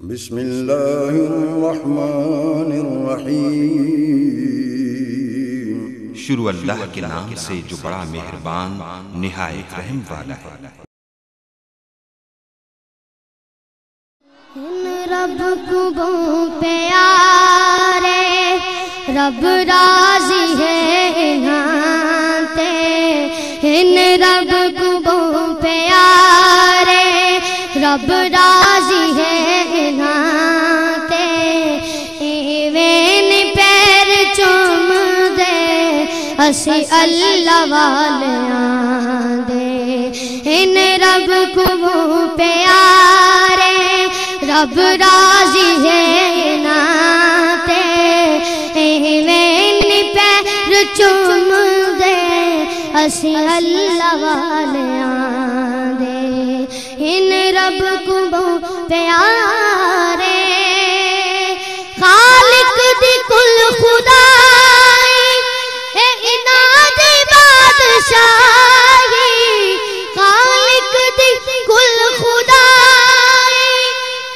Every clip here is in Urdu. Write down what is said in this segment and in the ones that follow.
بسم اللہ الرحمن الرحیم۔ شروع اللہ کے نام سے جو بڑا مہربان نہایت رحم والا ہے۔ رب کو پیارے رب راضی ہے انہاں ان رب کو پیارے رب راضی ہے انہاں ایویں پیر چوم دے اسی اللہ والیاں دے ان رب کو پیارے رب راضی ہے ناتے ایویں پیر چوم دے اسی اللہ والیاں دے ان رب کو پیارے خالق دی کل خدائی اے انہاں دی بادشاہی خالق دی کل خدائی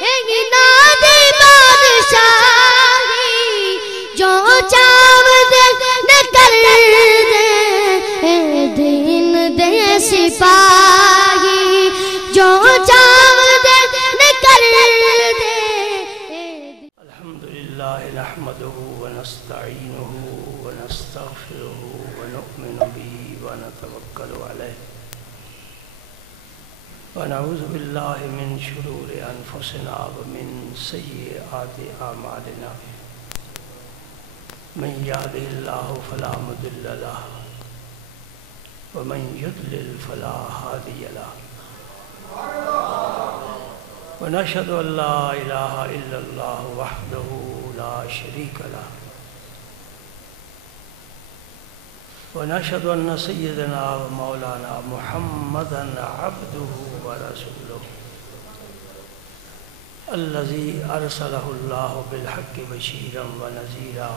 اے انہاں دی بادشاہی جو چاو دے کر دے اے دین دے سپاہی جو چاو دے کر دے۔ الحمدللہ نحمدہ ونستعینہ ونستغفرہ ونؤمن به ونتوکل علیہ ونعوذ باللہ من شرور انفسنا ومن سیئات اعمالنا من یهده اللہ فلا مضل له ومن یضلل فلا ہادی له ونشهد ان لا الہ الا اللہ وحدہ لا شریک له ونشهد ان سیدنا ومولانا محمدا عبده ورسوله الذي ارسله الله بالحق بشيرا ونذيرا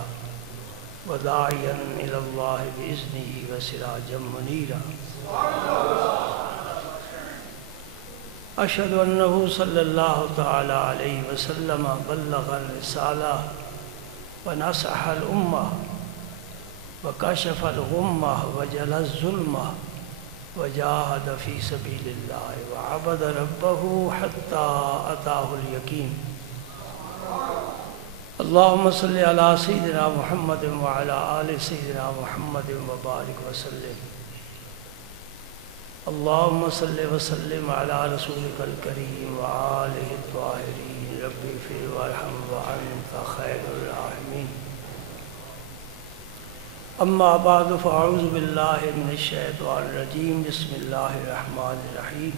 وداعيا الى الله باذنه وسراجا منيرا اشهد انه صلى الله تعالى عليه وسلم بلغ الرسالة ونصح الامة وكشف الغمة وجل الظلمة وجاهد في سبيل الله وعبد ربه حتى أتاه اليقين اللهم صل على سيدنا محمد وعلى آل سيدنا محمد وبارك وسلم اللهم صل وسلم على رسولك الكريم وآله الطاهرين ربي اغفر وارحم وأنت خير الراحمين اما بعد فاعوذ باللہ من الشیطان الرجیم بسم اللہ الرحمن الرحیم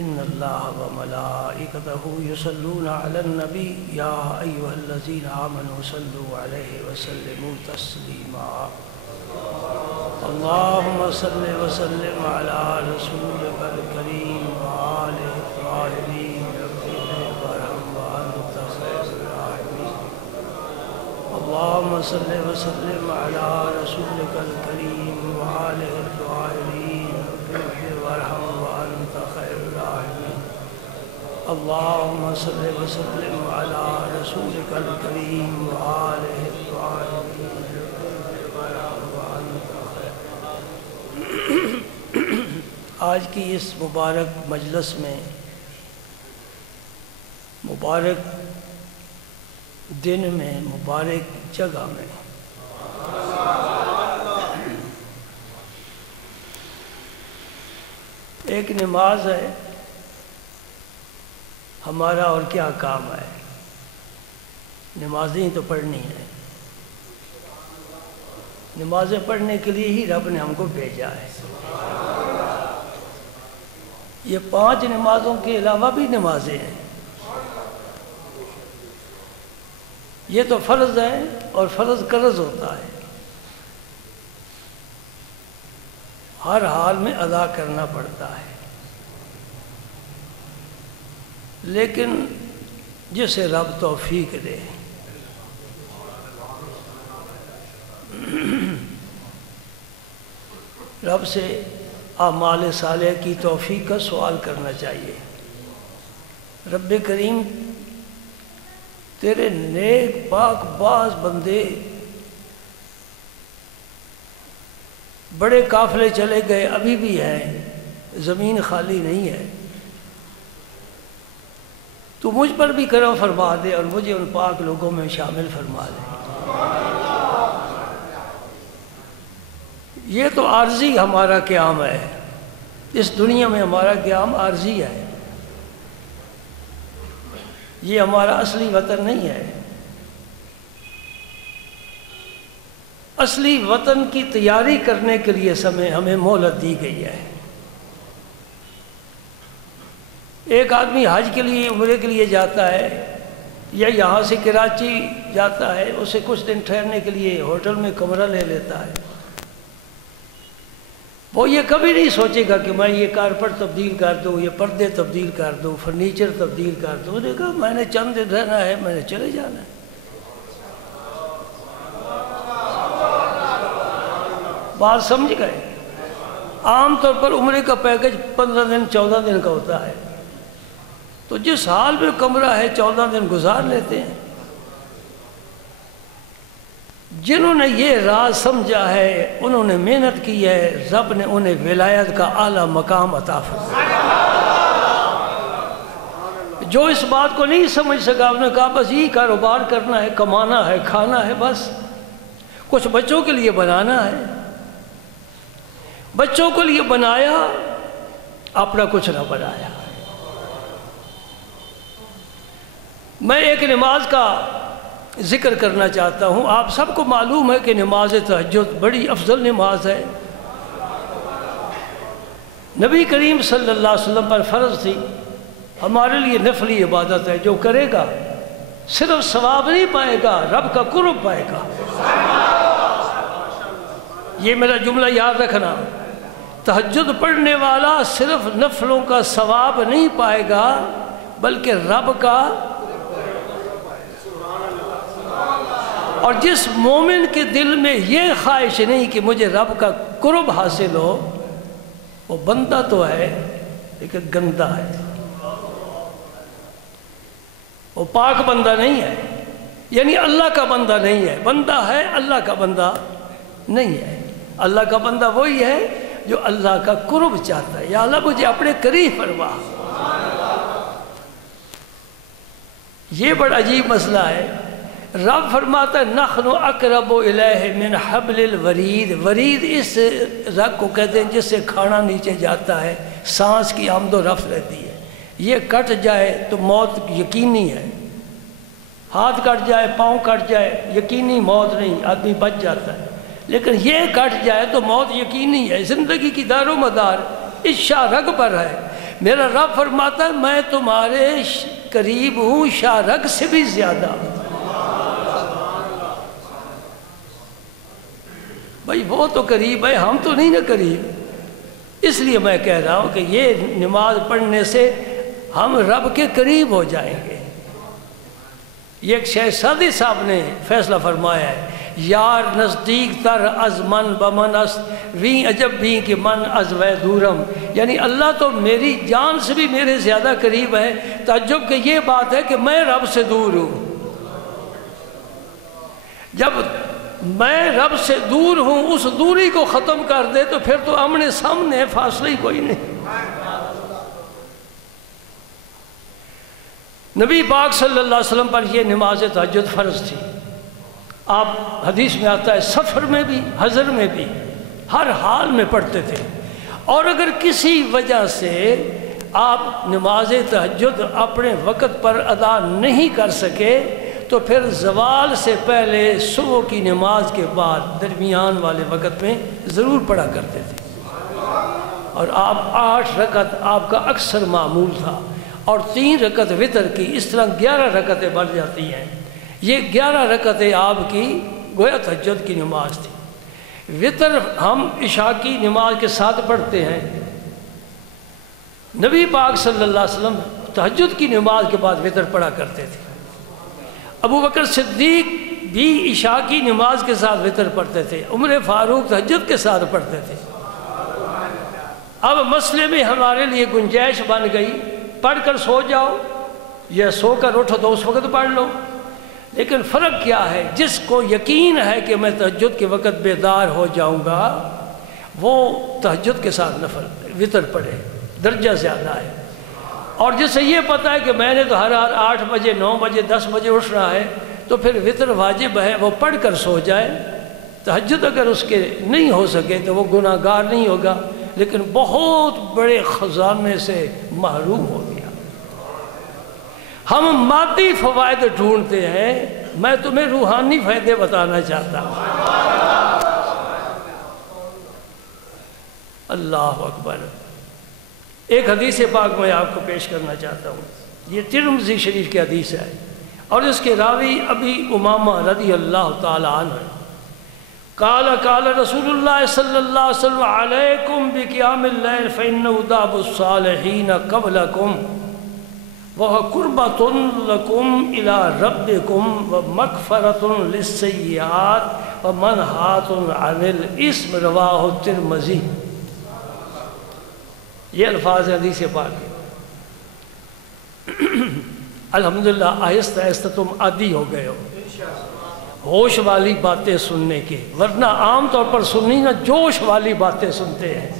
ان اللہ وملائکتہ یصلون علی النبی یا ایہا الذین آمنوا صلوا علیہ وسلموا تسلیما اللہم صل وسلم علی رسولک الکریم وآلہ الطاہرین ربی اغفر وارحم وانت خیر الراحمین اللهم صل وسلم على رسولك الكريم وآله الطاهرين اغفر وارحم وأنت خير الراحمين اللهم صل وسلم على رسولك الكريم وآله الطاهرين اغفر وارحم وأنت خير۔ آج کی اس مبارک مجلس میں مبارک دن میں مبارک جگہ میں ایک نماز ہے ہمارا اور کیا کام ہے نمازیں تو پڑھنی ہے نمازیں پڑھنے کے لیے ہی رب نے ہم کو بھیجا ہے یہ 5 نمازوں کے علاوہ بھی نمازیں ہیں یہ تو فرض ہے اور فرض قرض ہوتا ہے ہر حال میں ادا کرنا پڑتا ہے لیکن جسے رب توفیق دے رب سے اعمال صالح کی توفیق کا سوال کرنا چاہیے رب کریم تیرے نیک پاک باز بندے بڑے قافلے چلے گئے، ابھی بھی ہیں، زمین خالی نہیں ہے، تو مجھ پر بھی کرم فرما دے اور مجھے ان پاک لوگوں میں شامل فرما دے۔ یہ تو عارضی ہمارا قیام ہے، اس دنیا میں ہمارا قیام عارضی ہے، یہ ہمارا اصلی وطن نہیں ہے۔ اصلی وطن کی تیاری کرنے کے لیے ہمیں مہلت دی گئی ہے۔ ایک آدمی حج کے لیے عمرے کے لیے جاتا ہے یا یہاں سے کراچی جاتا ہے، اسے کچھ دن ٹھہرنے کے لیے ہوٹل میں کمرہ لے لیتا ہے، وہ یہ کبھی نہیں سوچے گا کہ میں یہ کارپٹ تبدیل کر دوں، یہ پردے تبدیل کر دوں، فرنیچر تبدیل کر دوں۔ انہوں نے کہا میں نے چند دن رہنا ہے، میں نے چلے جانا ہے۔ بات سمجھ گئے؟ عام طور پر عمرے کا پیکج 15 دن 14 دن کا ہوتا ہے، تو جس حال میں کمرہ ہے 14 دن گزار لیتے ہیں۔ جنہوں نے یہ راز سمجھا ہے انہوں نے محنت کی ہے، رب نے انہیں ولایت کا اعلیٰ مقام عطا فرمایا۔ جو اس بات کو نہیں سمجھ سکا، انہوں نے کہا بس یہ کاروبار کرنا ہے، کمانا ہے، کھانا ہے، بس کچھ بچوں کے لیے بنانا ہے۔ بچوں کے لیے بنایا، اپنا کچھ نہ بنایا۔ میں ایک نماز کا ذکر کرنا چاہتا ہوں۔ آپ سب کو معلوم ہے کہ نماز تہجد بڑی افضل نماز ہے، نبی کریم صلی اللہ علیہ وسلم پر فرض تھی، ہمارے لیے نفلی عبادت ہے۔ جو کرے گا صرف ثواب نہیں پائے گا، رب کا قرب پائے گا۔ یہ میرا جملہ یاد رکھنا، تہجد پڑھنے والا صرف نفلوں کا ثواب نہیں پائے گا بلکہ رب کا۔ اور جس مومن کے دل میں یہ خواہش نہیں کہ مجھے رب کا قرب حاصل ہو، وہ بندہ تو ہے لیکن گندہ ہے، وہ پاک بندہ نہیں ہے، یعنی اللہ کا بندہ نہیں ہے۔ بندہ ہے، اللہ کا بندہ نہیں ہے۔ اللہ کا بندہ وہی ہے جو اللہ کا قرب چاہتا ہے، یا اللہ مجھے اپنے قریب فرما۔ یہ بڑا عجیب مسئلہ ہے۔ رب فرماتا ہے نحن اقرب الیہ من حبل الورید۔ ورید اس رگ کو کہتے ہیں جس سے کھانا نیچے جاتا ہے، سانس کی آمد و رفت رہتی ہے۔ یہ کٹ جائے تو موت یقینی ہے، ہاتھ کٹ جائے، پاؤں کٹ جائے، یقینی موت نہیں، آدمی بچ جاتا ہے، لیکن یہ کٹ جائے تو موت یقینی ہے۔ زندگی کی دار و مدار اس شاہ رگ پر ہے۔ میرا رب فرماتا ہے میں تمہارے قریب ہوں شاہ رگ سے بھی زیادہ۔ بھائی وہ تو قریب ہے، ہم تو نہیں نا قریب۔ اس لیے میں کہہ رہا ہوں کہ یہ نماز پڑھنے سے ہم رب کے قریب ہو جائیں گے۔ یہ ایک شیخ سعدی صاحب نے فیصلہ فرمایا ہے، یار نزدیک تر از من بمن است ویں عجب بھی کہ من از وے دورم۔ یعنی اللہ تو میری جان سے بھی میرے زیادہ قریب ہے، تعجب کہ یہ بات ہے کہ میں رب سے دور ہوں۔ جب میں رب سے دور ہوں، اس دوری کو ختم کر دے تو پھر تو آمنے سامنے فاصلہ ہی کوئی نہیں۔ نبی پاک صلی اللہ علیہ وسلم پر یہ نماز تہجد فرض تھی۔ آپ حدیث میں آتا ہے سفر میں بھی، حضر میں بھی، ہر حال میں پڑھتے تھے۔ اور اگر کسی وجہ سے آپ نماز تہجد اپنے وقت پر ادا نہیں کر سکے تو پھر زوال سے پہلے صبح کی نماز کے بعد درمیان والے وقت میں ضرور پڑھا کرتے تھے۔ اور آپ 8 رکعت آپ کا اکثر معمول تھا، اور 3 رکعت وتر کی، اس طرح 11 رکعتیں بڑھ جاتی ہیں۔ یہ 11 رکعتیں آپ کی گویا تہجد کی نماز تھی۔ وتر ہم عشاء کی نماز کے ساتھ پڑھتے ہیں۔ نبی پاک صلی اللہ علیہ وسلم تہجد کی نماز کے بعد وتر پڑھا کرتے تھے۔ ابو بکر صدیق بھی عشاء کی نماز کے ساتھ وتر پڑھتے تھے۔ عمر فاروق تہجد کے ساتھ پڑھتے تھے۔ اب مسئلے میں ہمارے لیے گنجائش بن گئی، پڑھ کر سو جاؤ یا سو کر اٹھو تو اس وقت پڑھ لو، لیکن فرق کیا ہے؟ جس کو یقین ہے کہ میں تہجد کے وقت بیدار ہو جاؤں گا وہ تہجد کے ساتھ نفل وتر پڑھے، درجہ زیادہ ہے۔ اور جسے یہ پتہ ہے کہ میں نے تو ہر 8 بجے 9 بجے 10 بجے اٹھنا ہے تو پھر وتر واجب ہے، وہ پڑھ کر سو جائے۔ تہجد اگر اس کے نہیں ہو سکے تو وہ گناہ گار نہیں ہوگا، لیکن بہت بڑے خزانے سے محروم ہو گیا۔ ہم مادی فوائد ڈھونڈتے ہیں، میں تمہیں روحانی فائدے بتانا چاہتا ہوں۔ اللہ اکبر۔ ایک حدیث پاک میں آپ کو پیش کرنا چاہتا ہوں، یہ ترمذی شریف کی حدیث ہے اور اس کے راوی ابی امامہ رضی اللہ تعالی عنہ ہے۔ قال رسول اللہ صلی اللہ علیہ وسلم علیکم بقیام اللیل فإنہ داب الصالحین قبلکم وقربۃ لکم الی ربکم ومغفرۃ للسیئات ومنہاۃ عن الاسم، رواہ الترمذی۔ یہ الفاظ حدیث پاک ہے۔ الحمدللہ آہستہ آہستہ تم عادی ہو گئے ہو ہوش والی باتیں سننے کے، ورنہ عام طور پر سنی نہ جوش والی باتیں سنتے ہیں۔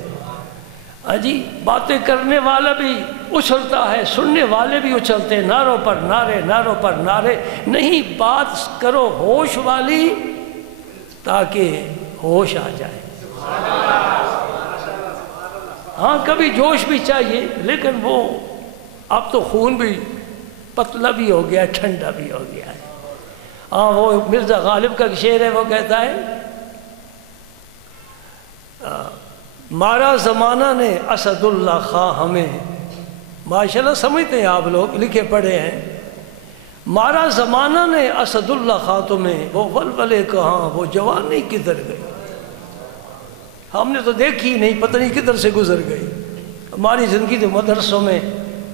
جی باتیں کرنے والا بھی اچھلتا ہے، سننے والے بھی اچھلتے ہیں، نعروں پر نعرے نعروں پر نعرے۔ نہیں، بات کرو ہوش والی تاکہ ہوش آ جائے۔ ہاں کبھی جوش بھی چاہیے، لیکن وہ اب تو خون بھی پتلا بھی ہو گیا، ٹھنڈا بھی ہو گیا ہے۔ ہاں وہ مرزا غالب کا شعر ہے، وہ کہتا ہے مارا زمانہ نے اسد اللہ خواہ ہمیں، ماشاءاللہ سمجھتے ہیں آپ لوگ، لکھے پڑھے ہیں۔ مارا زمانہ نے اسد اللہ خواہ تمہیں، وہ ولولے کہاں، وہ جوانی کدھر گئی؟ ہم نے تو دیکھی نہیں، پتہ نہیں کدھر سے گزر گئی۔ ہماری زندگی تو مدرسوں میں،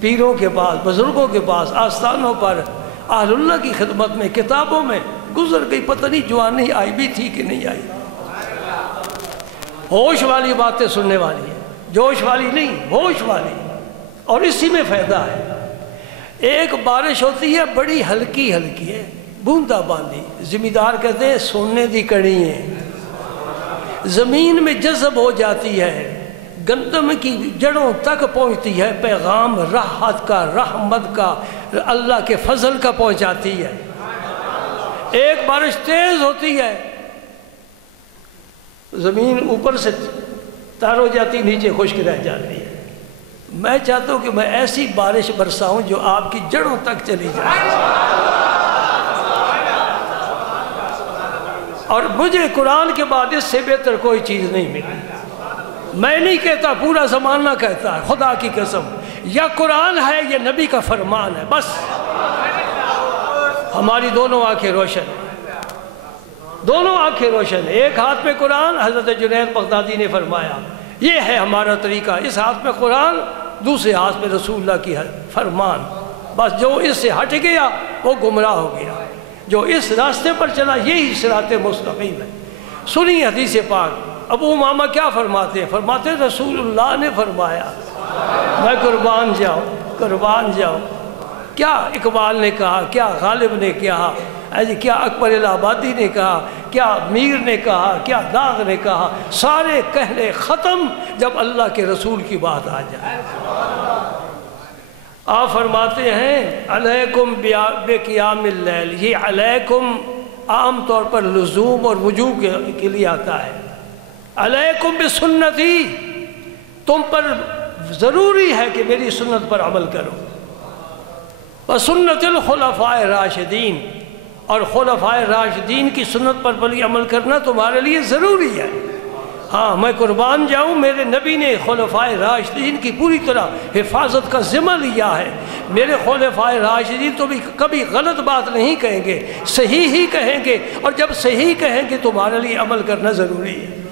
پیروں کے پاس، بزرگوں کے پاس، آستانوں پر، اہل اللہ کی خدمت میں، کتابوں میں گزر گئی، پتہ نہیں جوانی آئی بھی تھی کہ نہیں آئی۔ ہوش والی باتیں سننے والی ہے، جوش والی نہیں، ہوش والی، اور اسی میں فائدہ ہے۔ ایک بارش ہوتی ہے بڑی ہلکی ہلکی ہے، بوندا باندی، زمیندار کہتے ہیں سونے دی کڑی ہے، زمین میں جذب ہو جاتی ہے، گندم کی جڑوں تک پہنچتی ہے، پیغام راحت کا، رحمت کا، اللہ کے فضل کا پہنچاتی ہے۔ ایک بارش تیز ہوتی ہے، زمین اوپر سے تار ہو جاتی، نیچے خشک رہ جاتی ہے۔ میں چاہتا ہوں کہ میں ایسی بارش برساؤں جو آپ کی جڑوں تک چلی جائے، اور مجھے قرآن کے بعد اس سے بہتر کوئی چیز نہیں ملی۔ میں نہیں کہتا، پورا زمانہ کہتا ہے، خدا کی قسم، یا قرآن ہے یا نبی کا فرمان ہے، بس ہماری دونوں آنکھیں روشن ہیں، دونوں آنکھیں روشن ہیں۔ ایک ہاتھ میں قرآن، حضرت جنید بغدادی نے فرمایا یہ ہے ہمارا طریقہ، اس ہاتھ میں قرآن، دوسرے ہاتھ میں رسول اللہ کی فرمان۔ بس جو اس سے ہٹ گیا وہ گمراہ ہو گیا، جو اس راستے پر چلا یہی صراط مستقیم ہے۔ سنی حدیث پاک، ابو امامہ کیا فرماتے ہیں؟ فرماتے ہیں رسول اللہ نے فرمایا، میں قربان جاؤں، قربان جاؤں۔ کیا اقبال نے کہا، کیا غالب نے کہا، کیا اکبر الہ آبادی نے کہا، کیا میر نے کہا، کیا داغ نے کہا، سارے کہنے ختم جب اللہ کے رسول کی بات آ جائے۔ آپ فرماتے ہیں علیکم بقیام اللیل، یہ علیکم عام طور پر لزوم اور وجوب کے لیے آتا ہے۔ علیکم بسنتی، تم پر ضروری ہے کہ میری سنت پر عمل کرو، وسنت الخلفاء راشدین، اور خلفاء راشدین کی سنت پر بلی عمل کرنا تمہارے لیے ضروری ہے۔ ہاں میں قربان جاؤں، میرے نبی نے خلفاء راشدین کی پوری طرح حفاظت کا ذمہ لیا ہے۔ میرے خلفاء راشدین تو بھی کبھی غلط بات نہیں کہیں گے، صحیح ہی کہیں گے، اور جب صحیح کہیں گے تمہارے لیے عمل کرنا ضروری ہے۔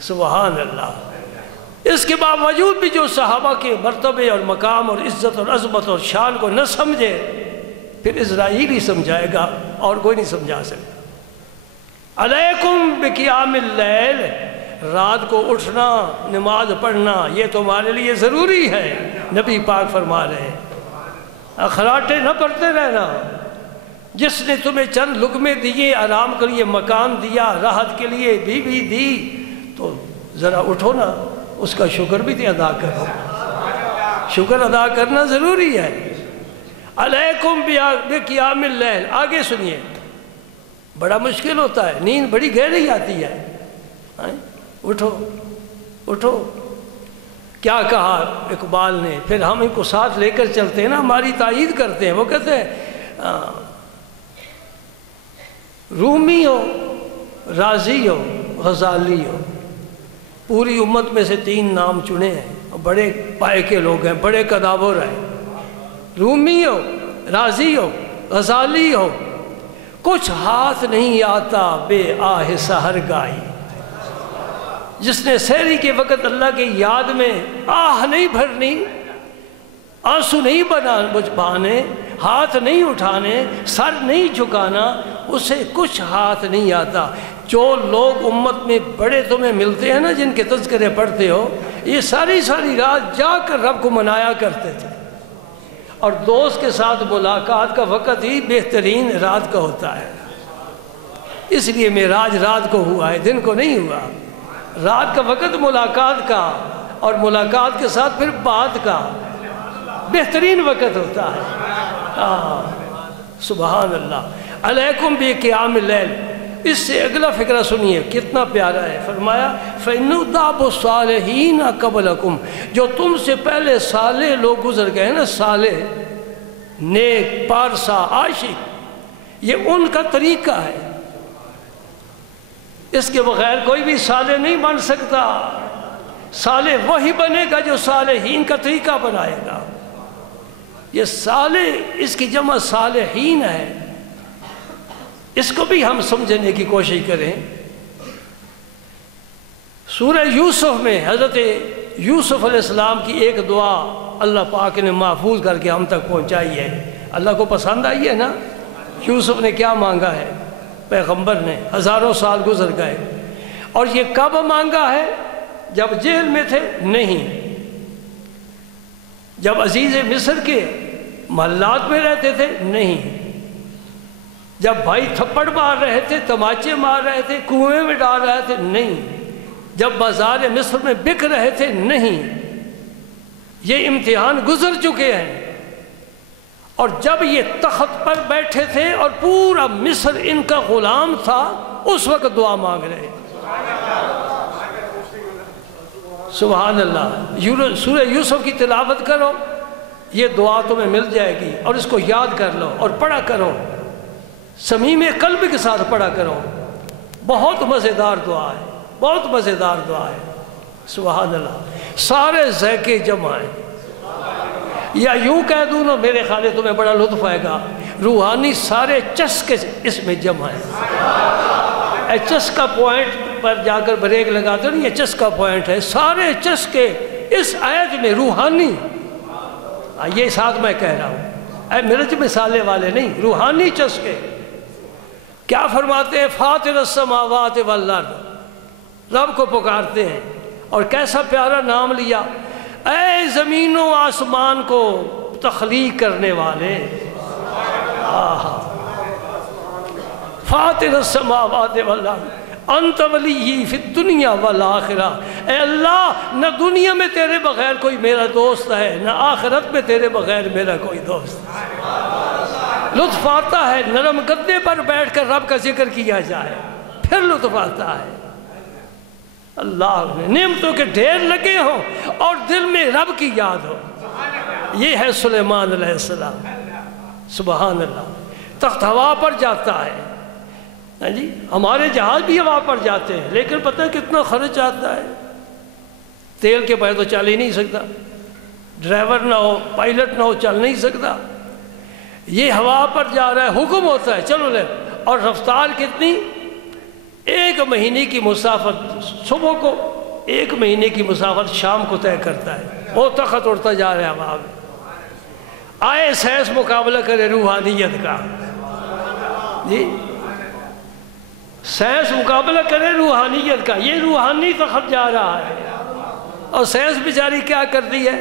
سبحان اللہ۔ اس کے باوجود بھی جو صحابہ کے مرتبے اور مقام اور عزت اور عظمت اور شان کو نہ سمجھے، پھر اسرائیل ہی سمجھائے گا، اور کوئی نہیں سمجھا سکتا۔ علیکم بقیام اللیل، رات کو اٹھنا، نماز پڑھنا، یہ تمہارے لیے ضروری ہے، نبی پاک فرما رہے ہیں۔ خراٹے نہ پڑتے رہنا۔ جس نے تمہیں چند لقمے دیے، آرام کے لیے مکان دیا، راحت کے لیے بیوی دی، تو ذرا اٹھو نا، اس کا شکر بھی تو ادا کرو۔ شکر ادا کرنا ضروری ہے۔ علیکم بقیام اللیل، آگے سنیے، بڑا مشکل ہوتا ہے، نیند بڑی گہری آتی ہے۔ اٹھو اٹھو، کیا کہا اقبال نے، پھر ہم ان کو ساتھ لے کر چلتے ہیں نا، ہماری تائید کرتے ہیں۔ وہ کہتے ہیں رومی ہو، رازی ہو، غزالی ہو، پوری امت میں سے 3 نام چنے ہیں، بڑے پائے کے لوگ ہیں، بڑے قداور ہیں۔ رومی ہو، رازی ہو، غزالی ہو، کچھ ہاتھ نہیں آتا بے آہ سحر گائی۔ جس نے سحری کے وقت اللہ کی یاد میں آہ نہیں بھرنی، آنسو نہیں بہانے، ہاتھ نہیں اٹھانے، سر نہیں جھکانا، اسے کچھ ہاتھ نہیں آتا۔ جو لوگ امت میں بڑے تمہیں ملتے ہیں نا، جن کے تذکرے پڑھتے ہو، یہ ساری رات جا کر رب کو منایا کرتے تھے، اور دوست کے ساتھ ملاقات کا وقت ہی بہترین رات کا ہوتا ہے۔ اس لیے معراج رات کو ہوا ہے، دن کو نہیں ہوا۔ رات کا وقت ملاقات کا، اور ملاقات کے ساتھ پھر بات کا بہترین وقت ہوتا ہے۔ سبحان اللہ۔ علیکم بقیام اللیل، اس سے اگلا فقرہ سنیے، کتنا پیارا ہے۔ فرمایا فَإِنُّ دَابُ الصَّالِحِينَ قَبْلَكُمْ، جو تم سے پہلے صالح لوگ گزر گئے نا، صالح، نیک، پارسا، عاشق، یہ ان کا طریقہ ہے، اس کے بغیر کوئی بھی صالح نہیں بن سکتا۔ صالح وہی بنے گا جو صالحین کا طریقہ بنائے گا۔ یہ صالح، اس کی جمع صالحین ہے، اس کو بھی ہم سمجھنے کی کوشش کریں۔ سورہ یوسف میں حضرت یوسف علیہ السلام کی ایک دعا اللہ پاک نے محفوظ کر کے ہم تک پہنچائی ہے۔ اللہ کو پسند آئی ہے نا؟ یوسف نے کیا مانگا ہے؟ پیغمبر نے، ہزاروں سال گزر گئے، اور یہ کب مانگا ہے؟ جب جیل میں تھے؟ نہیں، جب عزیز مصر کے محلات میں رہتے تھے؟ نہیں، جب بھائی تھپڑ مار رہے تھے، تماچے مار رہے تھے، کنویں میں ڈال رہے تھے؟ نہیں، جب بازار مصر میں بک رہے تھے؟ نہیں، یہ امتحان گزر چکے ہیں۔ اور جب یہ تخت پر بیٹھے تھے اور پورا مصر ان کا غلام تھا، اس وقت دعا مانگ رہے۔ سبحان اللہ۔ سورہ یوسف کی تلاوت کرو، یہ دعا تمہیں مل جائے گی، اور اس کو یاد کر لو اور پڑھا کرو، صمیم قلب کے ساتھ پڑھا کرو۔ بہت مزیدار دعا ہے، بہت مزیدار دعا ہے۔ سبحان اللہ۔ سارے ذائقے جمع ہیں، یا یوں کہہ دوں نا، میرے خیال تمہیں بڑا لطف آئے گا، روحانی سارے چسکے اس میں جمع ہیں۔ چسکا پوائنٹ پر جا کر بریک لگاتے ہیں، یہ چسکا پوائنٹ ہے، سارے چسکے اس آیت میں روحانی، یہ ساتھ میں کہہ رہا ہوں، اے مرج مثالے والے نہیں، روحانی چسکے۔ کیا فرماتے ہیں؟ فاطر السماوات والارض، رب کو پکارتے ہیں، اور کیسا پیارا نام لیا، اے زمین و آسمان کو تخلیق کرنے والے، فاطر السماوات والارض انت ولی فی الدنیا والآخرہ، اے اللہ نہ دنیا میں تیرے بغیر کوئی میرا دوست ہے، نہ آخرت میں تیرے بغیر میرا کوئی دوست ہے۔ لطف آتا ہے نرم گدے پر بیٹھ کر رب کا ذکر کیا جائے، پھر لطف آتا ہے۔ اللہ نے نعمتوں کے ڈھیر لگے ہوں اور دل میں رب کی یاد ہو، یہ ہے سلیمان علیہ السلام۔ سبحان اللہ۔ تخت ہوا پر جاتا ہے، جی ہمارے جہاز بھی ہوا پر جاتے ہیں، لیکن پتہ ہے کتنا خرچ آتا ہے، تیل کے بغیر تو چل ہی نہیں سکتا، ڈرائیور نہ ہو، پائلٹ نہ ہو، چل نہیں سکتا۔ یہ ہوا پر جا رہا ہے، حکم ہوتا ہے چلو لے، اور رفتار کتنی؟ 1 مہینے کی مسافت صبح کو، 1 مہینے کی مسافت شام کو طے کرتا ہے۔ وہ تخت اڑتا جا رہا ہے ہوا میں۔ آئے سائنس مقابلہ کرے روحانیت کا، جی سائنس مقابلہ کرے روحانیت کا، یہ روحانی تخت جا رہا ہے، اور سائنس بیچاری کیا کرتی ہے،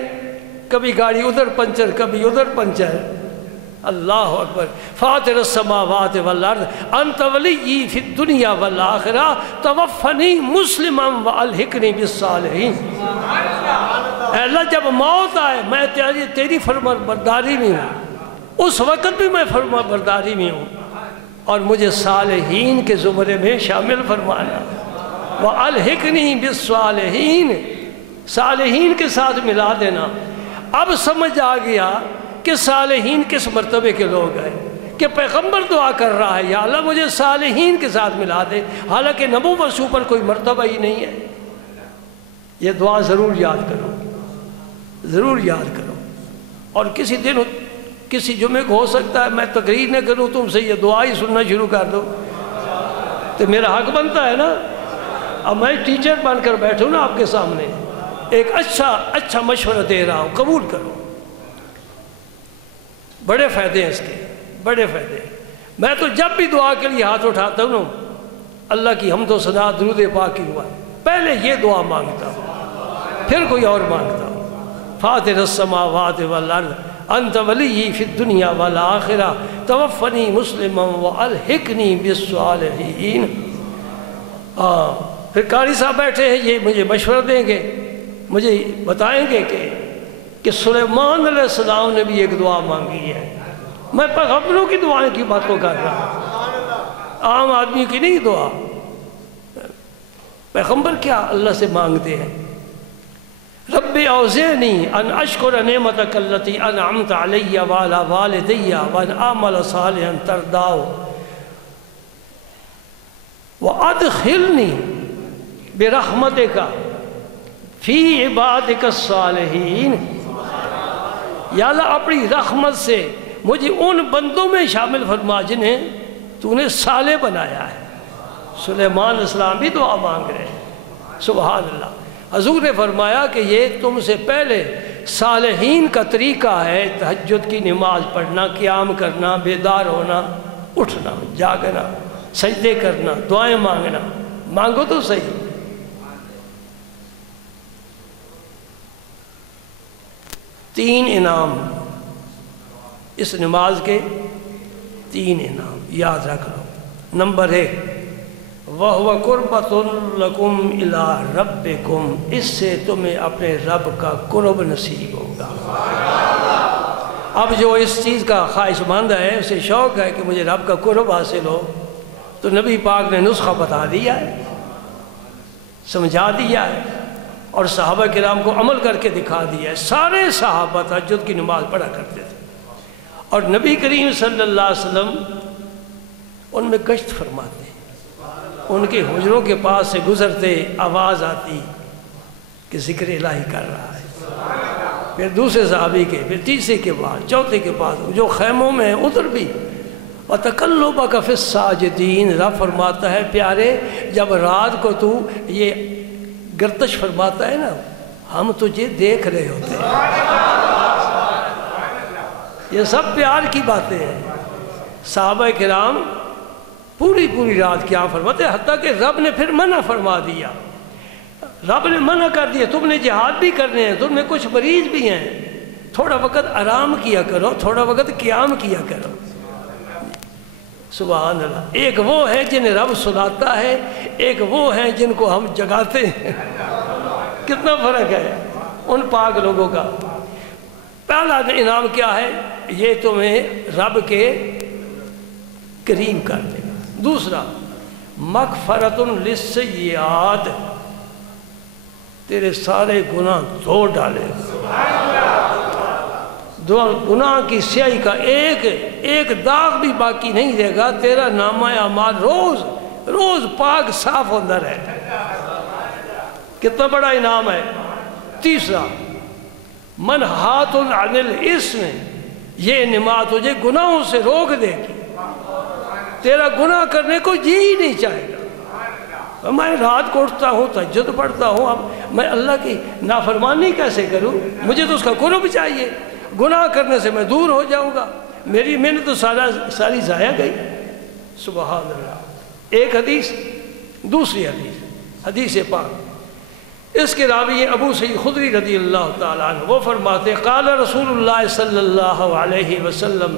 کبھی گاڑی ادھر پنچر، کبھی ادھر پنچر، اللہ اکبر. فاطر السماوات والارض انت ولی فی الدنیا والآخرہ توفنی مسلما والحقنی بالصالحین. اے اللہ جب موت آئے میں تیری فرما برداری میں ہوں, اس وقت بھی میں فرما برداری میں ہوں, اور مجھے صالحین کے زمرے میں شامل فرمانا. وَأَلْحِقْنِي بِالصَّالِحِينَ, صالحین کے ساتھ ملا دینا. اب سمجھ آ گیا کہ صالحین کس مرتبے کے لوگ ہیں, کہ پیغمبر دعا کر رہا ہے یا اللہ مجھے صالحین کے ساتھ ملا دے, حالانکہ نبوت سے اوپر کوئی مرتبہ ہی نہیں ہے. یہ دعا ضرور یاد کرو, ضرور یاد کرو. اور کسی دن کسی جمعے کو ہو سکتا ہے میں تقریر نہ کروں, تم سے یہ دعا ہی سننا شروع کر دو, تو میرا حق بنتا ہے نا. اب میں ٹیچر بن کر بیٹھوں نا آپ کے سامنے, ایک اچھا مشورہ دے رہا ہوں, قبول کرو. بڑے فائدے ہیں اس کے, بڑے فائدے. میں تو جب بھی دعا کے لیے ہاتھ اٹھاتا ہوں نا, اللہ کی حمد و ثنا درود پاک کی ہوا, پہلے یہ دعا مانگتا ہوں, پھر کوئی اور مانگتا ہوں. فاطر السماوات والارض انت ولی فی الدنیا والآخرہ توفنی مسلما والحقنی بالصالحین. پھر قاری صاحب بیٹھے ہیں, یہ مجھے مشورہ دیں گے, مجھے بتائیں گے کہ سلیمان علیہ السلام نے بھی ایک دعا مانگی ہے. میں پیغمبروں کی دعائیں کی بات کو کر رہا ہوں, عام آدمی کی نہیں دعا. پیغمبر کیا اللہ سے مانگتے ہیں, رب اوزعنی ان اشکر نعمتک التی انعمت علی وعلی والدی وان اعمل صالحا ترضاہ وادخلنی برحمتک فی عبادک الصالحین. یا اللہ اپنی رحمت سے مجھے ان بندوں میں شامل فرما جنہیں تو نے صالح بنایا ہے. سلیمان علیہ السلام بھی دعا مانگ رہے ہیں. سبحان اللہ. حضور نے فرمایا کہ یہ تم سے پہلے صالحین کا طریقہ ہے, تہجد کی نماز پڑھنا, قیام کرنا, بیدار ہونا, اٹھنا, جاگنا, سجدے کرنا, دعائیں مانگنا. مانگو تو صحیح. تین انعام اس نماز کے, تین انعام یاد رکھ لو. نمبر 1 وَهُوَ قُرْبَةٌ لَكُمْ إِلَىٰ رَبِّكُمْ, اس سے تمہیں اپنے رب کا قرب نصیب ہوگا. اب جو اس چیز کا خواہش مند ہے, اسے شوق ہے کہ مجھے رب کا قرب حاصل ہو, تو نبی پاک نے نسخہ بتا دیا ہے, سمجھا دیا ہے, اور صحابہ کرام کو عمل کر کے دکھا دیا ہے. سارے صحابہ تہجد کی نماز پڑھا کرتے تھے, اور نبی کریم صلی اللہ علیہ وسلم ان میں گشت فرماتے, ان کے حجروں کے پاس سے گزرتے, آواز آتی کہ ذکر الہی کر رہا ہے. پھر دوسرے صحابی کے, پھر تیسرے کے بعد, چوتھے کے بعد, جو خیموں میں ہیں ادھر بھی. وَتَقَلُّبَكَ فِي السَّاجِدِينَ, رب فرماتا ہے پیارے جب رات کو تو یہ گردش فرماتا ہے نا, ہم تجھے دیکھ رہے ہوتے ہیں. یہ سب پیار کی باتیں ہیں. صحابہ کرام پوری رات کیا فرماتے ہیں, حتیٰ کہ رب نے پھر منع فرما دیا. رب نے منع کر دیا, تم نے جہاد بھی کرنے ہیں, تم میں کچھ مریض بھی ہیں, تھوڑا وقت آرام کیا کرو, تھوڑا وقت قیام کیا کرو. سبحان اللہ. ایک وہ ہے جنہیں رب سلاتا ہے, ایک وہ ہیں جن کو ہم جگاتے ہیں. کتنا فرق ہے ان پاک لوگوں کا. پہلا انعام کیا ہے, یہ تمہیں رب کے قریب کر دے. دوسرا مغفرۃ للسیئات, تیرے سارے گناہ دھو ڈالے. گناہ کی سیاہی کا ایک داغ بھی باقی نہیں رہے گا. تیرا نامہ اعمال روز پاک صاف ہوتا رہے. کتنا بڑا انعام ہے. تیسرا منہات عن الاسم, یہ نماز تجھے گناہوں سے روک دے گی. تیرا گناہ کرنے کو جی ہی نہیں چاہے گا. میں رات کو اٹھتا ہوں, تہجد پڑھتا ہوں, اب میں اللہ کی نافرمانی کیسے کروں, مجھے تو اس کا قرب چاہیے. گناہ کرنے سے میں دور ہو جاؤں گا, میری محنت تو ساری ضائع گئی. سبحان اللہ. ایک حدیث, دوسری حدیث پاک, اس کے راوی ابو سعید خدری رضی اللہ تعالیٰ عنہ, وہ فرماتے قال رسول اللہ صلی اللہ علیہ وسلم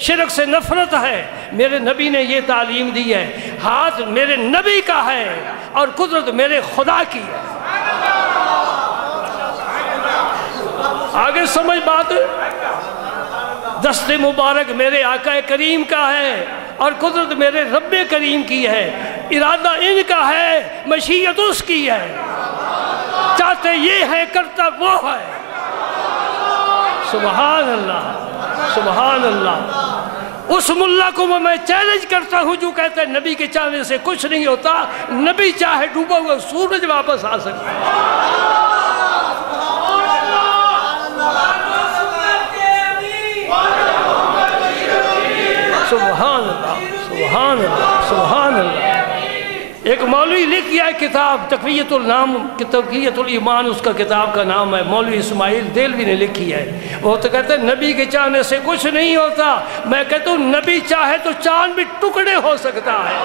شرک سے نفرت ہے، میرے نبی نے یہ تعلیم دی ہے، ہاتھ میرے نبی کا ہے اور قدرت میرے خدا کی ہے۔ آگے سمجھ بات، دست مبارک میرے آقا کریم کا ہے اور قدرت میرے رب کریم کی ہے، ارادہ ان کا ہے، مشیت اس کی ہے، چاہتے یہ ہے کرتا وہ ہے۔ سبحان اللہ، سبحان اللہ۔ اس ملا کو میں چیلنج کرتا ہوں جو کہتا ہے نبی کے چاہنے سے کچھ نہیں ہوتا، نبی چاہے ڈوبا ہوا سورج واپس آ سکتا ہے۔ سبحان اللہ، سبحان اللہ، سبحان اللہ۔ ایک مولوی لکھ گیا ہے کتاب تقویت النام، تقویت الایمان اس کا کتاب کا نام ہے، مولوی اسماعیل دیلوی نے لکھی ہے۔ وہ تو کہتا ہے نبی کے چاہنے سے کچھ نہیں ہوتا، میں کہتا ہوں نبی چاہے تو چاند بھی ٹکڑے ہو سکتا ہے۔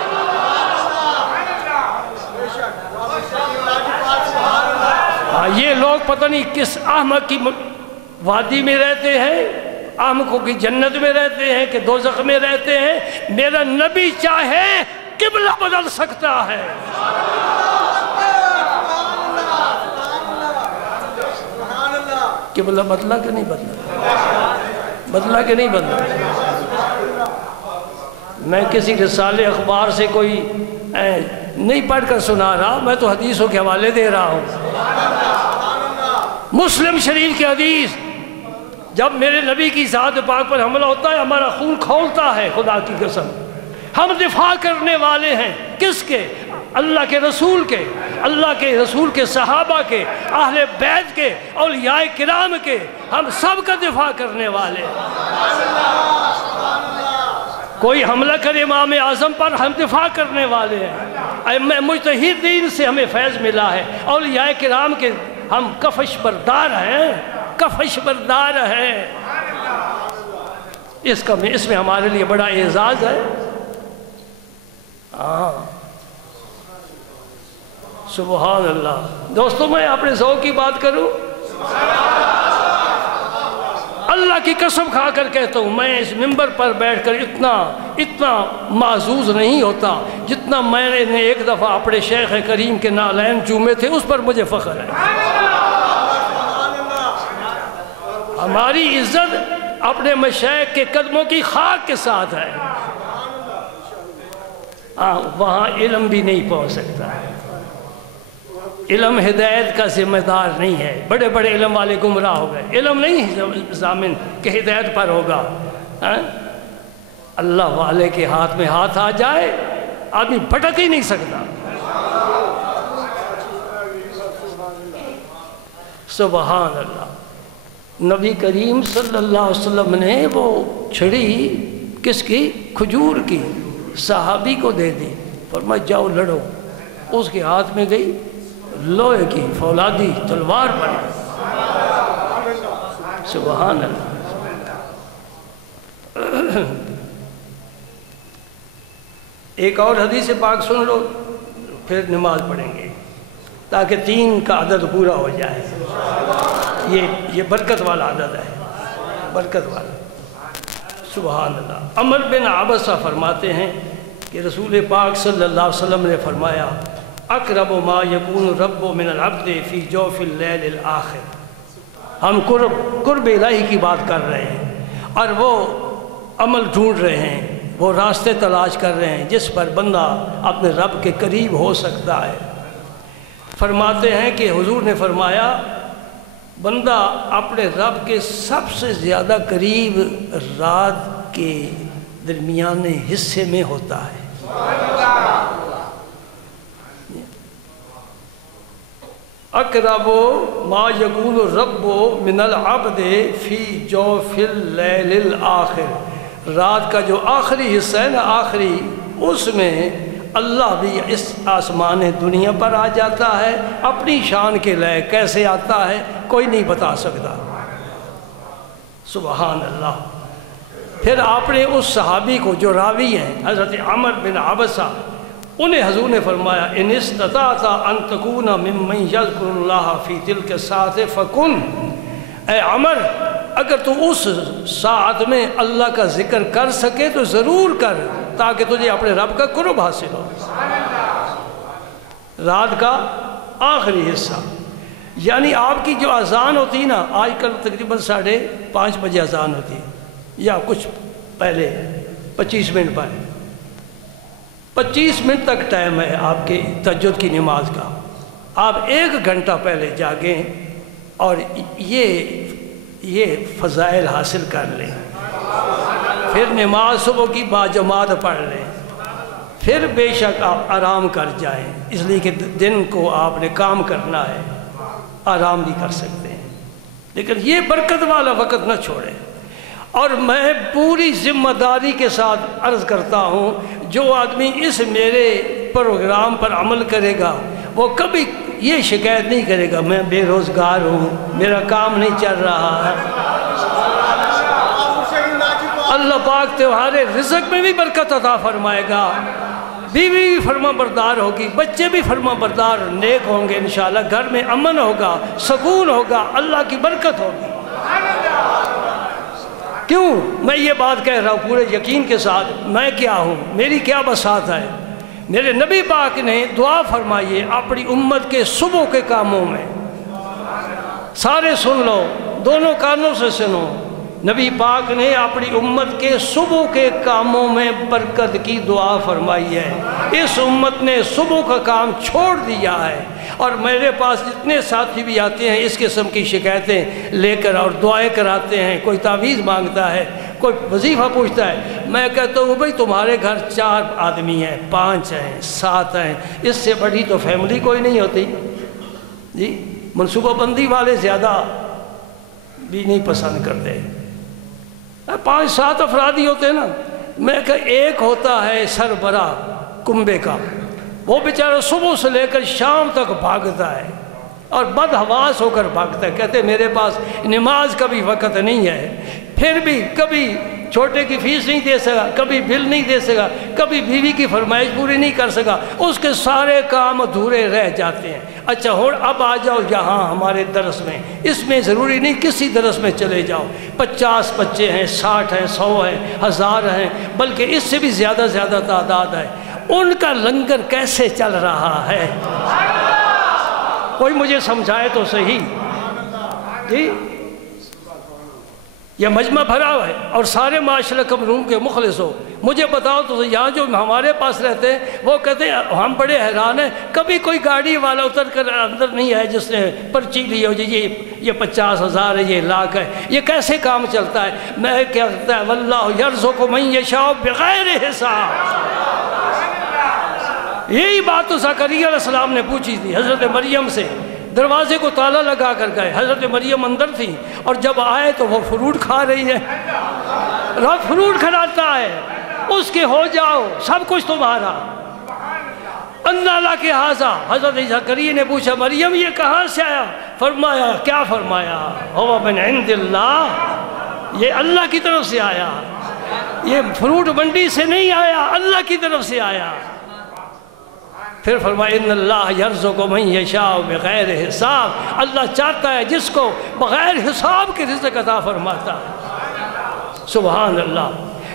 یہ لوگ پتہ نہیں کس احمق کی وادی میں رہتے ہیں، احمقوں کی جنت میں رہتے ہیں کہ دوزخ میں رہتے ہیں۔ میرا نبی چاہے قبلہ بدل سکتا ہے۔ قبلہ بدلا کہ نہیں بدلا؟ بدلا کہ نہیں بدلا؟ میں کسی رسالے اخبار سے کوئی نہیں پڑھ کر سنا رہا، میں تو حدیثوں کے حوالے دے رہا ہوں۔ مسلم شریف کی حدیث، جب میرے نبی کی ذات پاک پر حملہ ہوتا ہے ہمارا خون کھولتا ہے، خدا کی قسم۔ ہم دفاع کرنے والے ہیں کس کے؟ اللہ کے رسول کے، اللہ کے رسول کے صحابہ کے، اہل بیت کے، اولیاء کرام کے، ہم سب کا دفاع کرنے والے ہیں۔ کوئی حملہ کرے امام اعظم پر، ہم دفاع کرنے والے ہیں۔ مجتہدین سے ہمیں فیض ملا ہے، اولیاء کرام کے ہم کفش بردار ہیں، کفش بردار ہیں۔ اس میں ہمارے لیے بڑا اعزاز ہے۔ سبحان اللہ۔ دوستوں میں اپنے ذوق کی بات کروں، اللہ کی قسم کھا کر کہتا ہوں میں اس منبر پر بیٹھ کر اتنا معزوز نہیں ہوتا جتنا میں نے ایک دفعہ اپنے شیخ کریم کے نالین چومے تھے، اس پر مجھے فخر ہے۔ ہماری عزت اپنے مشائخ کے قدموں کی خاک کے ساتھ ہے۔ وہاں علم بھی نہیں پہنچ سکتا، علم ہدایت کا ذمہ دار نہیں ہے۔ بڑے بڑے علم والے گمراہ ہو گئے، علم نہیں ضامن کہ ہدایت پر ہوگا۔ اللہ والے کے ہاتھ میں ہاتھ آ جائے آدمی بھٹک ہی نہیں سکتا۔ سبحان اللہ۔ نبی کریم صلی اللہ علیہ وسلم نے وہ چھڑی کس کی؟ کھجور کی، صحابی کو دے دی، فرمایا جاؤ لڑو۔ اس کے ہاتھ میں گئی لوہے کی فولادی تلوار بن گئی۔ سبحان اللہ۔ ایک اور حدیث پاک سن لو پھر نماز پڑھیں گے تاکہ 3 کا عدد پورا ہو جائے۔ یہ برکت والا عدد ہے، برکت والا۔ سبحان اللہ۔ عمر بن عبسہ فرماتے ہیں کہ رسول پاک صلی اللہ علیہ وسلم نے فرمایا اقرب ما یکون الرب من العبد فی جوف اللیل الآخر۔ ہم قرب الہی کی بات کر رہے ہیں اور وہ عمل ڈھونڈ رہے ہیں، وہ راستے تلاش کر رہے ہیں جس پر بندہ اپنے رب کے قریب ہو سکتا ہے۔ فرماتے ہیں کہ حضور نے فرمایا بندہ اپنے رب کے سب سے زیادہ قریب رات کے درمیانے حصے میں ہوتا ہے۔ اقرب ما یکون الرب من العبد فی جوف اللیل الآخر۔ رات کا جو آخری حصہ ہے نا، آخری، اس میں اللہ بھی اس آسمان دنیا پر آ جاتا ہے، اپنی شان کے لئے کیسے آتا ہے کوئی نہیں بتا سکتا۔ سبحان اللہ۔ پھر آپ نے اس صحابی کو جو راوی ہیں حضرت عمر بن عبسہ، انہیں حضور نے فرمایا ان استطاعت ان تکون ممن یذکر اللہ فی تلک الساعۃ فکن۔ اے عمر، اگر تو اس ساعت میں اللہ کا ذکر کر سکے تو ضرور کر، تاکہ تجھے اپنے رب کا قرب حاصل ہو۔ رات کا آخری حصہ، یعنی آپ کی جو اذان ہوتی ہے نا، آج کل تقریباً 5:30 بجے اذان ہوتی ہے، یا کچھ پہلے 25 منٹ پہلے، 25 منٹ تک ٹائم ہے آپ کے تہجد کی نماز کا۔ آپ 1 گھنٹہ پہلے جاگیں اور یہ فضائل حاصل کر لیں، پھر نماز صبح کی باجماعت پڑھ لیں، پھر بے شک آپ آرام کر جائیں، اس لیے کہ دن کو آپ نے کام کرنا ہے، آرام بھی کر سکتے ہیں، لیکن یہ برکت والا وقت نہ چھوڑیں۔ اور میں پوری ذمہ داری کے ساتھ عرض کرتا ہوں، جو آدمی اس میرے پروگرام پر عمل کرے گا وہ کبھی یہ شکایت نہیں کرے گا میں بے روزگار ہوں، میرا کام نہیں چل رہا۔ اللہ پاک تمہارے رزق میں بھی برکت عطا فرمائے گا، بیوی بھی فرما بردار ہوگی، بچے بھی فرما بردار نیک ہوں گے، انشاءاللہ گھر میں امن ہوگا، سکون ہوگا، اللہ کی برکت ہوگی۔ کیوں میں یہ بات کہہ رہا ہوں پورے یقین کے ساتھ؟ میں کیا ہوں، میری کیا بساط ہے؟ میرے نبی پاک نے دعا فرمائی ہے اپنی امت کے صبح کے کاموں میں، سارے سن لو، دونوں کانوں سے سنو، نبی پاک نے اپنی امت کے صبح کے کاموں میں برکت کی دعا فرمائی ہے۔ اس امت نے صبح کا کام چھوڑ دیا ہے، اور میرے پاس جتنے ساتھی بھی آتے ہیں اس قسم کی شکایتیں لے کر اور دعائیں کراتے ہیں، کوئی تعویذ مانگتا ہے، کوئی وظیفہ پوچھتا ہے، میں کہتا ہوں بھئی تمہارے گھر 4 آدمی ہیں، 5 ہیں، 7 ہیں، اس سے بڑی تو فیملی کوئی نہیں ہوتی جی۔ منصوبہ بندی والے زیادہ بھی نہیں پسند کرتے، 5-7 افراد ہی ہوتے ہیں نا۔ میں کہ ایک ہوتا ہے سربراہ کنبے کا، وہ بیچارہ صبح سے لے کر شام تک بھاگتا ہے اور بدحواس ہو کر بھاگتا ہے، کہتے میرے پاس نماز کا بھی وقت نہیں ہے، پھر بھی کبھی چھوٹے کی فیس نہیں دے سکا، کبھی بل نہیں دے سکا، کبھی بیوی کی فرمائش پوری نہیں کر سکا، اس کے سارے کام ادھورے رہ جاتے ہیں۔ اچھا اب آ جاؤ یہاں ہمارے درس میں، اس میں ضروری نہیں کسی درس میں چلے جاؤ، 50 بچے ہیں، 60 ہیں، 100 ہیں، 1000 ہیں، بلکہ اس سے بھی زیادہ تعداد ہے۔ ان کا لنگر کیسے چل رہا ہے؟ کوئی مجھے سمجھائے تو صحیح جی۔ یہ مجمع بھرا ہے اور سارے معاشرہ کمرون کے مخلص ہو، مجھے بتاؤ تو یہاں جو ہمارے پاس رہتے ہیں وہ کہتے ہیں ہم بڑے حیران ہیں، کبھی کوئی گاڑی والا اتر کر اندر نہیں ہے جس نے پرچی لی ہو جی یہ 50,000 ہے، یہ لاکھ ہے، یہ کیسے کام چلتا ہے؟ میں کیا کہتا ہے واللہ یرزق من یشاء بغیر حساب۔ یہی بات تو زکریا علیہ السلام نے پوچھی تھی حضرت مریم سے، دروازے کو تالا لگا کر گئے، حضرت مریم اندر تھی اور جب آئے تو وہ فروٹ کھا رہی ہے، رب فروٹ کھلاتا ہے، اس کے ہو جاؤ سب کچھ تمہارا۔ انا لک ھذا، حضرت زکریا نے پوچھا مریم یہ کہاں سے آیا؟ فرمایا کیا فرمایا؟ ھو من عند اللہ، یہ اللہ کی طرف سے آیا، یہ فروٹ منڈی سے نہیں آیا، اللہ کی طرف سے آیا۔ پھر فرمایا ان اللہ یرزق من یشاء بغیر حساب، اللہ چاہتا ہے جس کو بغیر حساب کے رزق عطا فرماتا ہے۔ سبحان اللہ۔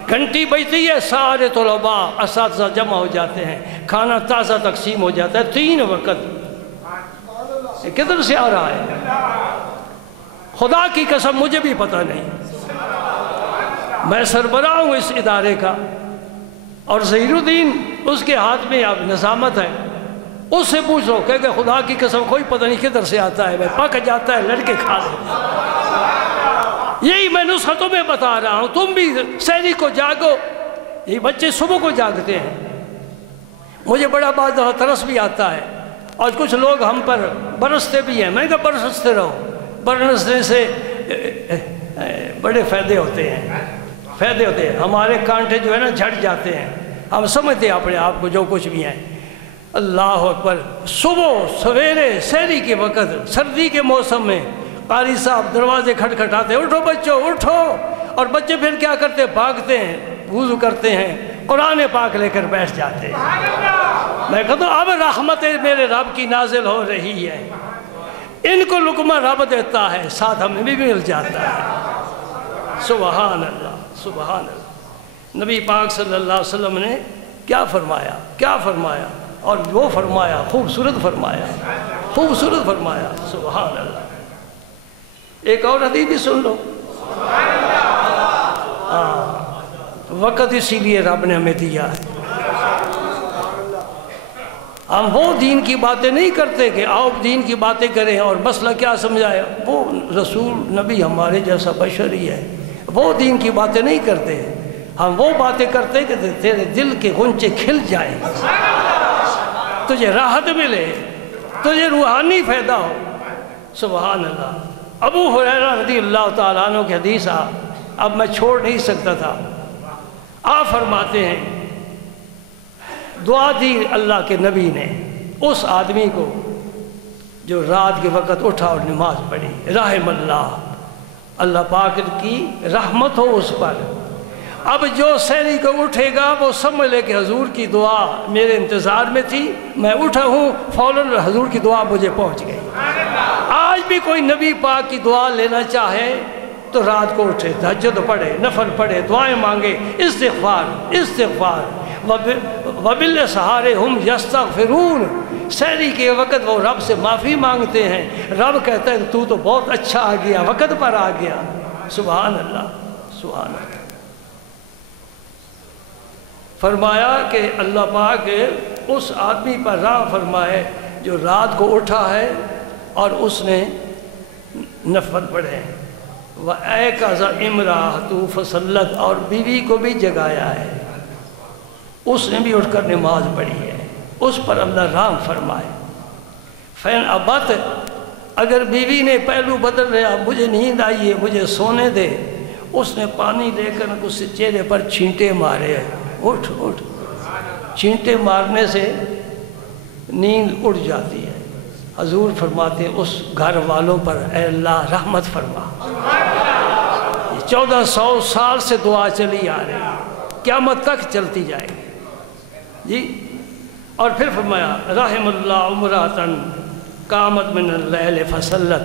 گھنٹی بجتی ہے، سارے طلباء اساتذہ جمع ہو جاتے ہیں، کھانا تازہ تقسیم ہو جاتا ہے، 3 وقت۔ یہ کدھر سے آ رہا ہے؟ خدا کی قسم مجھے بھی پتہ نہیں، میں سربراہ ہوں اس ادارے کا، اور ظہیر الدین اس کے ہاتھ میں اب نظامت ہے، اس سے پوچھ لو کہ خدا کی قسم کوئی پتہ نہیں کدھر سے آتا ہے، میں پک جاتا ہے لڑکے کھا لیتے ہیں۔ یہی میں نسختوں میں بتا رہا ہوں، تم بھی سحری کو جاگو، یہ بچے صبح کو جاگتے ہیں۔ مجھے بڑا بعض دفعہ ترس بھی آتا ہے، اور کچھ لوگ ہم پر برستے بھی ہیں، میں کہا برستے رہو، برسنے سے بڑے فائدے ہوتے ہیں، ہمارے کانٹے جو ہے نا جھڑ جاتے ہیں، ہم سمجھتے ہیں اپنے آپ کو جو کچھ بھی ہیں۔ اللہ اکبر۔ صبح سویرے سحری کے وقت سردی کے موسم میں قاری صاحب دروازے کھٹکھٹاتے، اٹھو بچوں اٹھو، اور بچے پھر کیا کرتے؟ بھاگتے ہیں، وضو کرتے ہیں، قرآن پاک لے کر بیٹھ جاتے ہیں۔ میں کہتا ہوں اب رحمت میرے رب کی نازل ہو رہی ہے، ان کو لقمہ رب دیتا ہے، ساتھ ہمیں بھی مل جاتا ہے۔ سبحان اللہ سبحان اللہ۔ نبی پاک صلی اللہ علیہ وسلم نے کیا فرمایا اور وہ فرمایا، خوبصورت فرمایا، خوبصورت فرمایا، سبحان اللہ۔ ایک اور حدیث بھی سن لو۔ وقت اسی لیے رب نے ہمیں دیا ہے۔ ہم وہ دین کی باتیں نہیں کرتے کہ آؤ دین کی باتیں کریں اور مسئلہ کیا سمجھائے، وہ رسول نبی ہمارے جیسا بشر ہی ہے، وہ دین کی باتیں نہیں کرتے۔ ہم وہ باتیں کرتے کہ تیرے دل کے غنچے کھل جائیں، تجھے راحت ملے، تجھے روحانی فائدہ ہو، سبحان اللہ۔ ابو ہریرہ رضی اللہ تعالیٰ عنہ کی حدیث اب میں چھوڑ نہیں سکتا تھا۔ آپ فرماتے ہیں دعا دی اللہ کے نبی نے اس آدمی کو جو رات کے وقت اٹھا اور نماز پڑھی، رحم اللہ، اللہ پاک کی رحمت ہو اس پر۔ اب جو سحری کو اٹھے گا وہ سمجھ لے کہ حضور کی دعا میرے انتظار میں تھی، میں اٹھا ہوں، فوراً حضور کی دعا مجھے پہنچ گئی۔ آج بھی کوئی نبی پاک کی دعا لینا چاہے تو رات کو اٹھے، تہجد پڑھے، نفل پڑھے، دعائیں مانگے، استغفار وبالاسحار ہم یستغفرون۔ سحری کے وقت وہ رب سے معافی مانگتے ہیں، رب کہتا ہے تو بہت اچھا آ گیا، وقت پر آ گیا، سبحان اللہ سبحان اللہ۔ فرمایا کہ اللہ پاک اس آدمی پر رحم فرمائے جو رات کو اٹھا ہے اور اس نے نفل پڑھے، وَأَيْقَظَ امْرَأَتُهُ فَصَلَّتْ، اور بیوی کو بھی جگایا ہے، اس نے بھی اٹھ کر نماز پڑھی ہے، اس پر اللہ رحم فرمائے۔ فَإِنْ أَبَتْ، اگر بیوی نے پہلو بدل رہا، مجھے نیند آئی ہے، مجھے سونے دے، اس نے پانی لے کر اس سے چہرے پر چھینٹے مارے، اٹھ اٹھ، چھینٹے مارنے سے نیند اڑ جاتی ہے۔ حضور فرماتے ہیں اس گھر والوں پر اے اللہ رحمت فرما۔ 1400 سال سے دعا چلی آ رہی ہے، قیامت تک چلتی جائے گی جی۔ اور پھر فرمایا رحم اللہ امراتن قامت من اللیل فصلت،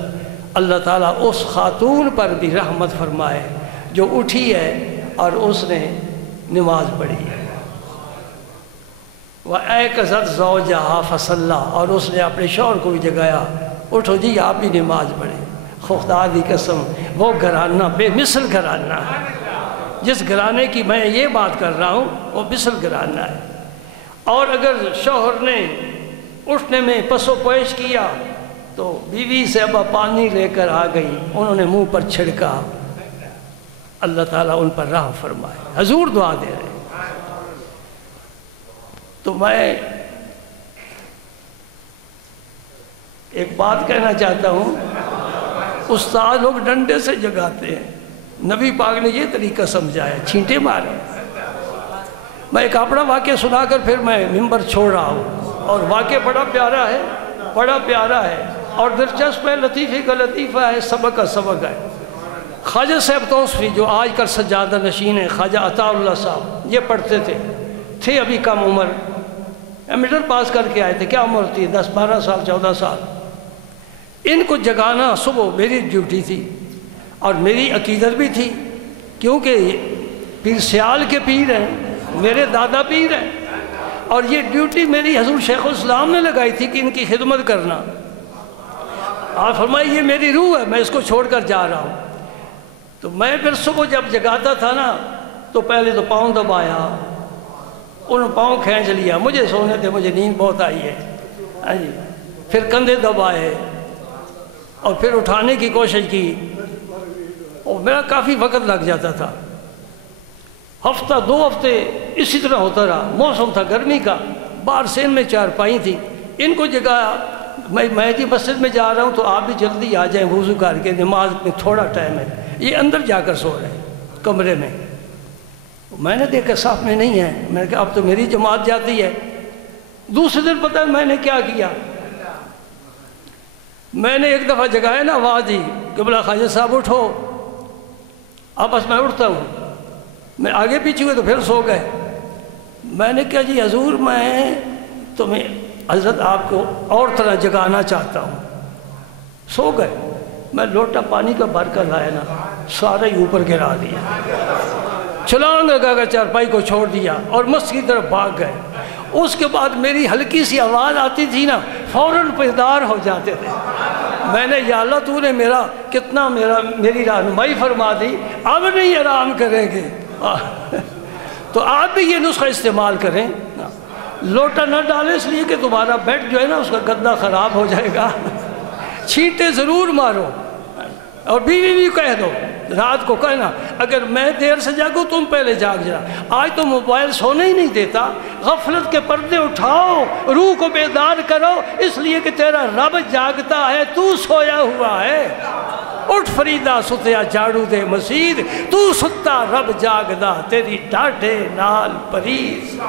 اللہ تعالیٰ اس خاتون پر بھی رحمت فرمائے جو اٹھی ہے اور اس نے نماز پڑھی ہے۔ وَأَيْقَظَتْ زَوْجَهَا فَصَلَّى، اور اس نے اپنے شوہر کو بھی جگایا، اٹھو جی آپ بھی نماز پڑھیں۔ خدا دی قسم وہ گھرانہ بے مثل گھرانہ ہے، جس گھرانے کی میں یہ بات کر رہا ہوں وہ مثل گھرانہ ہے۔ اور اگر شوہر نے اٹھنے میں پس و پیش کیا تو بیوی سے ابا پانی لے کر آ گئی، انہوں نے منہ پر چھڑکا، اللہ تعالیٰ ان پر رحم فرمائے۔ حضور دعا دے رہے ہیں۔ تو میں ایک بات کہنا چاہتا ہوں، استاد لوگ ڈنڈے سے جگاتے ہیں، نبی پاک نے یہ طریقہ سمجھایا، چھینٹے مارے۔ میں ایک اپنا واقعہ سنا کر پھر میں ممبر چھوڑ رہا ہوں، اور واقعہ بڑا پیارا ہے، بڑا پیارا ہے اور دلچسپ ہے، لطیفے کا لطیفہ ہے، سبق کا سبق ہے۔ خواجہ صاحب توصفی جو آج کل سجادہ نشین ہیں، خواجہ عطا اللہ صاحب، یہ پڑھتے تھے ابھی کم عمر، میٹر پاس کر کے آئے تھے، کیا عمر تھی 10 12 سال 14 سال۔ ان کو جگانا صبح میری ڈیوٹی تھی اور میری عقیدت بھی تھی، کیونکہ پیر سیال کے پیر ہیں، میرے دادا پیر ہیں، اور یہ ڈیوٹی میری حضور شیخ الاسلام نے لگائی تھی کہ ان کی خدمت کرنا۔ آپ فرمائے یہ میری روح ہے، میں اس کو چھوڑ کر جا رہا ہوں۔ تو میں پھر صبح جب جگاتا تھا نا تو پہلے تو پاؤں دبایا، انہوں پاؤں کھینچ لیا، مجھے سونے تھے، مجھے نیند بہت آئی ہے، پھر کندھے دبائے اور پھر اٹھانے کی کوشش کی، اور میرا کافی وقت لگ جاتا تھا، ہفتہ 2 ہفتے اسی طرح ہوتا رہا۔ موسم تھا گرمی کا، باہر سین میں چارپائی تھی، ان کو جگایا، میں جی مسجد میں جا رہا ہوں تو آپ بھی جلدی آ جائیں، وضو کر کے، نماز میں تھوڑا ٹائم ہے۔ یہ اندر جا کر سو رہے ہیں کمرے میں، میں نے دیکھا صاف میں نہیں ہے، میں نے کہا اب تو میری جماعت جاتی ہے۔ دوسرے دن پتہ ہے میں نے کیا کیا، میں نے ایک دفعہ جگایا نا آواز دی کہ بلا خواجہ صاحب اٹھو، اب بس میں اٹھتا ہوں، میں آگے پیچھے ہوئے تو پھر سو گئے۔ میں نے کہا جی حضور میں تمہیں حضرت آپ کو اور طرح جگانا چاہتا ہوں، سو گئے۔ میں لوٹا پانی کا بھر کر لایا نا، سارے ہی اوپر گرا دیا، چھلانگ لگا کر چارپائی کو چھوڑ دیا اور مسجد کی طرف بھاگ گئے۔ اس کے بعد میری ہلکی سی آواز آتی تھی نا، فوراً بیدار ہو جاتے تھے۔ میں نے یا اللہ تو نے میری رہنمائی فرما دی، اب نہیں آرام کریں گے۔ تو آپ بھی یہ نسخہ استعمال کریں، لوٹا نہ ڈالیں اس لیے کہ تمہارا بیڈ جو ہے نا اس کا گدا خراب ہو جائے گا۔ چھینٹے ضرور مارو، اور بیوی بھی کہہ دو، رات کو کہنا اگر میں دیر سے جاگوں تم پہلے جاگ جا۔ آج تو موبائل سونے ہی نہیں دیتا، غفلت کے پردے اٹھاؤ، روح کو بیدار کرو، اس لیے کہ تیرا رب جاگتا ہے، تو سویا ہوا ہے۔ اٹھ فریدہ ستیا جھاڑو دے مسجد، تو ستا رب جاگدا، تیری ڈاڈے نال پریز۔